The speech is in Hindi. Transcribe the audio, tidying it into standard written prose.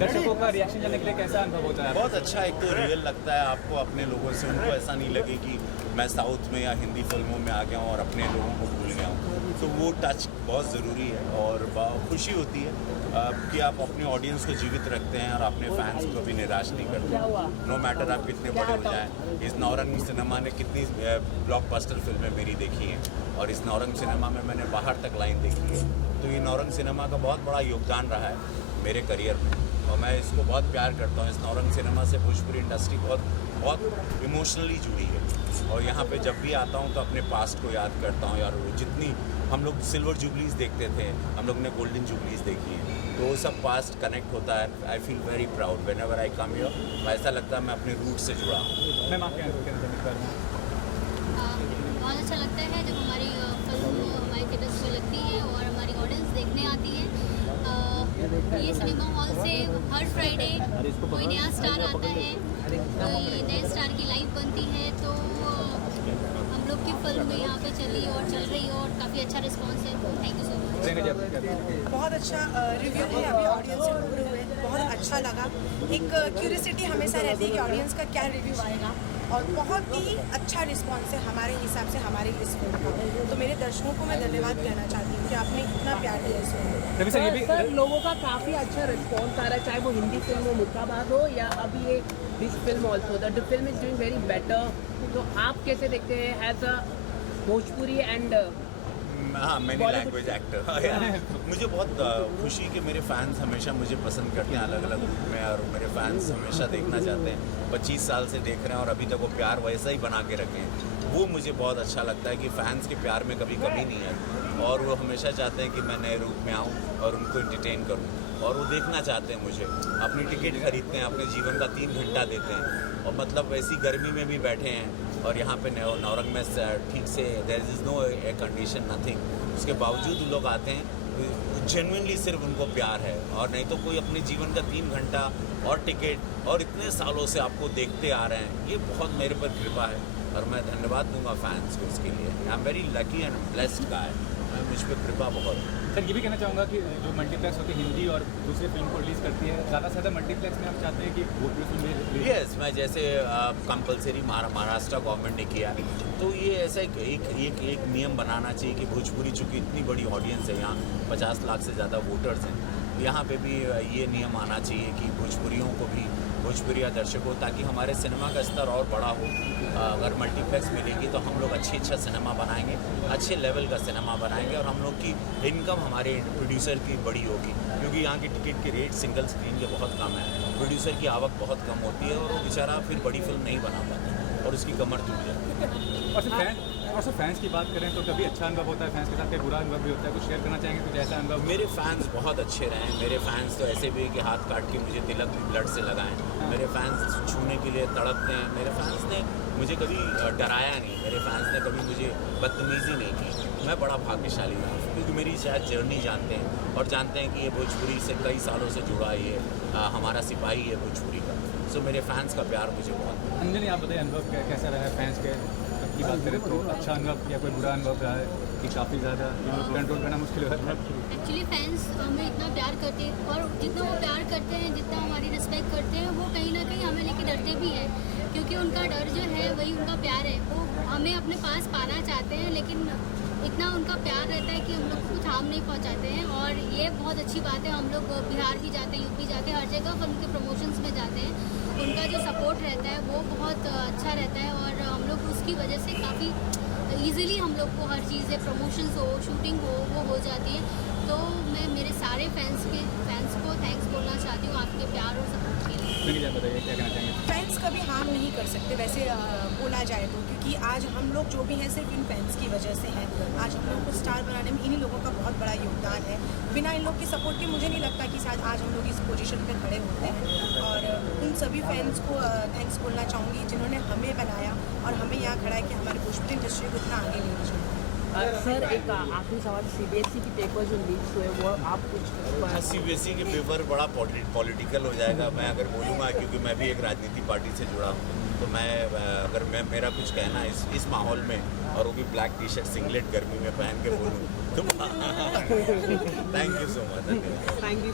दर्शकों का रिएक्शन जानने के लिए कैसा अनुभव होता है? बहुत अच्छा, एक तो रियल लगता है आपको अपने लोगों से, उनको ऐसा नहीं लगे कि मैं साउथ में या हिंदी फिल्मों में आ गया हूँ और अपने लोगों को भूल गया हूँ। तो वो टच बहुत ज़रूरी है और खुशी होती है कि आप अपने ऑडियंस को जीवित रखते हैं और अपने फैंस को भी निराश नहीं करते। नो मैटर आप कितने बड़े हो जाएं। इस नौरंग सिनेमा ने कितनी ब्लॉकबस्टर फिल्में मेरी देखी हैं और इस नौरंग सिनेमा में मैंने बाहर तक लाइन देखी है। तो ये नौरंग सिनेमा का बहुत बड़ा योगदान रहा है मेरे करियर में और मैं इसको बहुत प्यार करता हूँ। इस नौरंग सिनेमा से भोजपुरी इंडस्ट्री बहुत इमोशनली जुड़ी है और यहाँ पे जब भी आता हूँ तो अपने पास्ट को याद करता हूँ यार। जितनी हम लोग सिल्वर जुबलीज देखते थे, हम लोग ने गोल्डन जुबलीज देखी है, तो वो सब पास्ट कनेक्ट होता है। I feel very proud when ever I come here. ऐसा लगता है मैं अपने रूट से जुड़ा हूँ। मैम आपके बहुत अच्छा लगता है जब हमारी फिल्म हमारी थिएटर्स में लगती है और हमारी ऑडियंस देखने आती है। ये सिनेमा हॉल से हर फ्राइडे कोई नया स्टार आता है, कोई नए स्टार की लाइव बनती है। तो हम लोग की फिल्म यहाँ पे चली और चल रही है और काफ़ी अच्छा रिस्पांस है। Thank you so much. बहुत अच्छा रिव्यू है, अभी ऑडियंस से रूबरू हुए, बहुत अच्छा लगा। एक क्यूरियोसिटी हमेशा रहती है कि ऑडियंस का क्या रिव्यू आएगा और बहुत ही अच्छा रिस्पांस है हमारे हिसाब से हमारे इस फिल्म का। तो मेरे दर्शकों को मैं धन्यवाद कहना चाहती हूँ कि आपने इतना प्यार दिया इस फिल्म को। सर लोगों का काफ़ी अच्छा रिस्पॉन्स आ रहा है, चाहे वो हिंदी फिल्म हो, मुक्काबाज हो या अभी ये this film also the film is doing very better. तो आप कैसे देखते हैं एज अ भोजपुरी एंड हाँ, मैनी लैंग्वेज एक्टर। मुझे बहुत खुशी कि मेरे फैंस हमेशा मुझे पसंद करते हैं अलग अलग रूप में और मेरे फैंस हमेशा देखना चाहते हैं। 25 साल से देख रहे हैं और अभी तक वो प्यार वैसा ही बना के रखे हैं। वो मुझे बहुत अच्छा लगता है कि फैंस के प्यार में कभी कमी नहीं है और वो हमेशा चाहते हैं कि मैं नए रूप में आऊँ और उनको एंटरटेन करूँ और वो देखना चाहते हैं मुझे। अपनी टिकट खरीदते हैं, अपने जीवन का 3 घंटा देते हैं और मतलब ऐसी गर्मी में भी बैठे हैं और यहाँ पे नौरंग में ठीक से there is no air condition nothing, उसके बावजूद लोग आते हैं। जेन्युइनली सिर्फ उनको प्यार है और नहीं तो कोई अपने जीवन का 3 घंटा और टिकट और इतने सालों से आपको देखते आ रहे हैं। ये बहुत मेरे पर कृपा है और मैं धन्यवाद दूंगा फैंस को इसके लिए। I am very lucky and blessed guy. मुझ पर कृपा बहुत है। सर ये भी कहना चाहूँगा कि जो मल्टीप्लेक्स होती है हिंदी और दूसरे फिल्म को रिलीज़ करती है, ज़्यादा से ज़्यादा मल्टीप्लेक्स में आप चाहते हैं कि भोजपुरी फिल्म यस, मैं जैसे कंपलसरी महाराष्ट्र गवर्नमेंट ने किया तो ये ऐसा एक नियम बनाना चाहिए कि भोजपुरी चूँकि इतनी बड़ी ऑडियंस है, यहाँ 50 लाख से ज़्यादा वोटर्स हैं, यहाँ पे भी ये नियम आना चाहिए कि भोजपुरियों को भी भोजपुरिया दर्शकों, ताकि हमारे सिनेमा का स्तर और बड़ा हो। अगर मल्टीप्लेक्स मिलेगी तो हम लोग अच्छा सिनेमा बनाएंगे, अच्छे लेवल का सिनेमा बनाएंगे और हम लोग की इनकम हमारे प्रोड्यूसर की बड़ी होगी, क्योंकि यहाँ की टिकट के रेट सिंगल स्क्रीन के बहुत कम है। प्रोड्यूसर की आवक बहुत कम होती है और वो बेचारा फिर बड़ी फिल्म नहीं बना पाता और उसकी कमर टूट जाती है। और सर फैंस की बात करें तो कभी अच्छा अनुभव होता है फैंस के साथ, कभी बुरा अनुभव भी होता है, कुछ शेयर करना चाहेंगे कुछ ऐसा अनुभव? मेरे फैंस बहुत अच्छे रहे हैं। मेरे फैंस तो ऐसे भी कि हाथ काट के मुझे तिलक भी ब्लड से लगाएं। मेरे फैंस छूने के लिए तड़पते हैं। मेरे फैंस ने मुझे कभी डराया नहीं, मेरे फैंस ने कभी मुझे बदतमीज़ी नहीं की। मैं बड़ा भाग्यशाली रहा क्योंकि मेरी शायद जर्नी जानते हैं और जानते हैं कि ये भोजपुरी से कई सालों से जुड़ा, ये हमारा सिपाही है भोजपुरी का। सो मेरे फैंस का प्यार मुझे बहुत। अंजलि आप बताइए अनुभव कैसा रहा है फैंस के की बात करें तो? अच्छा अनुभव या कोई बुरा अनुभव रहा है कि काफ़ी ज़्यादा कंट्रोल करना मुश्किल हो रहा है? एक्चुअली फैंस हमें इतना प्यार करते हैं और जितना वो प्यार करते हैं, जितना हमारी रिस्पेक्ट करते हैं, वो कहीं ना कहीं हमें लेके डरते भी हैं, क्योंकि उनका डर जो है वही उनका प्यार है। वो हमें अपने पास पाना चाहते हैं लेकिन इतना उनका प्यार रहता है कि हम लोग को कुछ हार्म नहीं पहुंचाते हैं और ये बहुत अच्छी बात है। हम लोग बिहार भी जाते हैं, यूपी जाते हैं, हर जगह फिल्म के प्रमोशंस में जाते हैं। उनका जो सपोर्ट रहता है वो बहुत अच्छा रहता है और हम लोग उसकी वजह से काफ़ी ईज़िली हम लोग को हर चीज़ें प्रमोशंस हो, शूटिंग हो, वो हो जाती है। तो मैं मेरे सारे फैंस को थैंक्स बोलना चाहती हूँ आपके प्यार और सपोर्ट के लिए। बताइए क्या कहना चाहेंगे? फैंस कभी हार्म नहीं कर सकते वैसे बोला जाए तो, क्योंकि आज हम लोग जो भी हैं सिर्फ इन फैंस की वजह से हैं। आज हम लोग को स्टार बनाने में इन्हीं लोगों का बहुत बड़ा योगदान है। बिना इन लोग की सपोर्ट के मुझे नहीं लगता कि शायद आज हम लोग इस पोजीशन पे खड़े होते हैं। और उन सभी फैंस को थैंक्स बोलना चाहूँगी जिन्होंने हमें बनाया और हमें यहाँ खड़ा है कि हमारी भोजपुरी इंडस्ट्री को इतना आगे लेना चाहिए। सर एक आखिरी सवाल, सीबीएसई की पेपर जो लीक्स हुए वो आप कुछ? सीबीएसई के पेपर बड़ा पॉलिटिकल हो जाएगा मैं अगर बोलूँगा, क्योंकि मैं भी एक राजनीतिक पार्टी से जुड़ा हूँ। तो अगर मेरा कुछ कहना इस माहौल में और वो भी ब्लैक टी शर्ट सिंगलेट गर्मी में पहन के बोलूँ तो thank you so much. Thank you.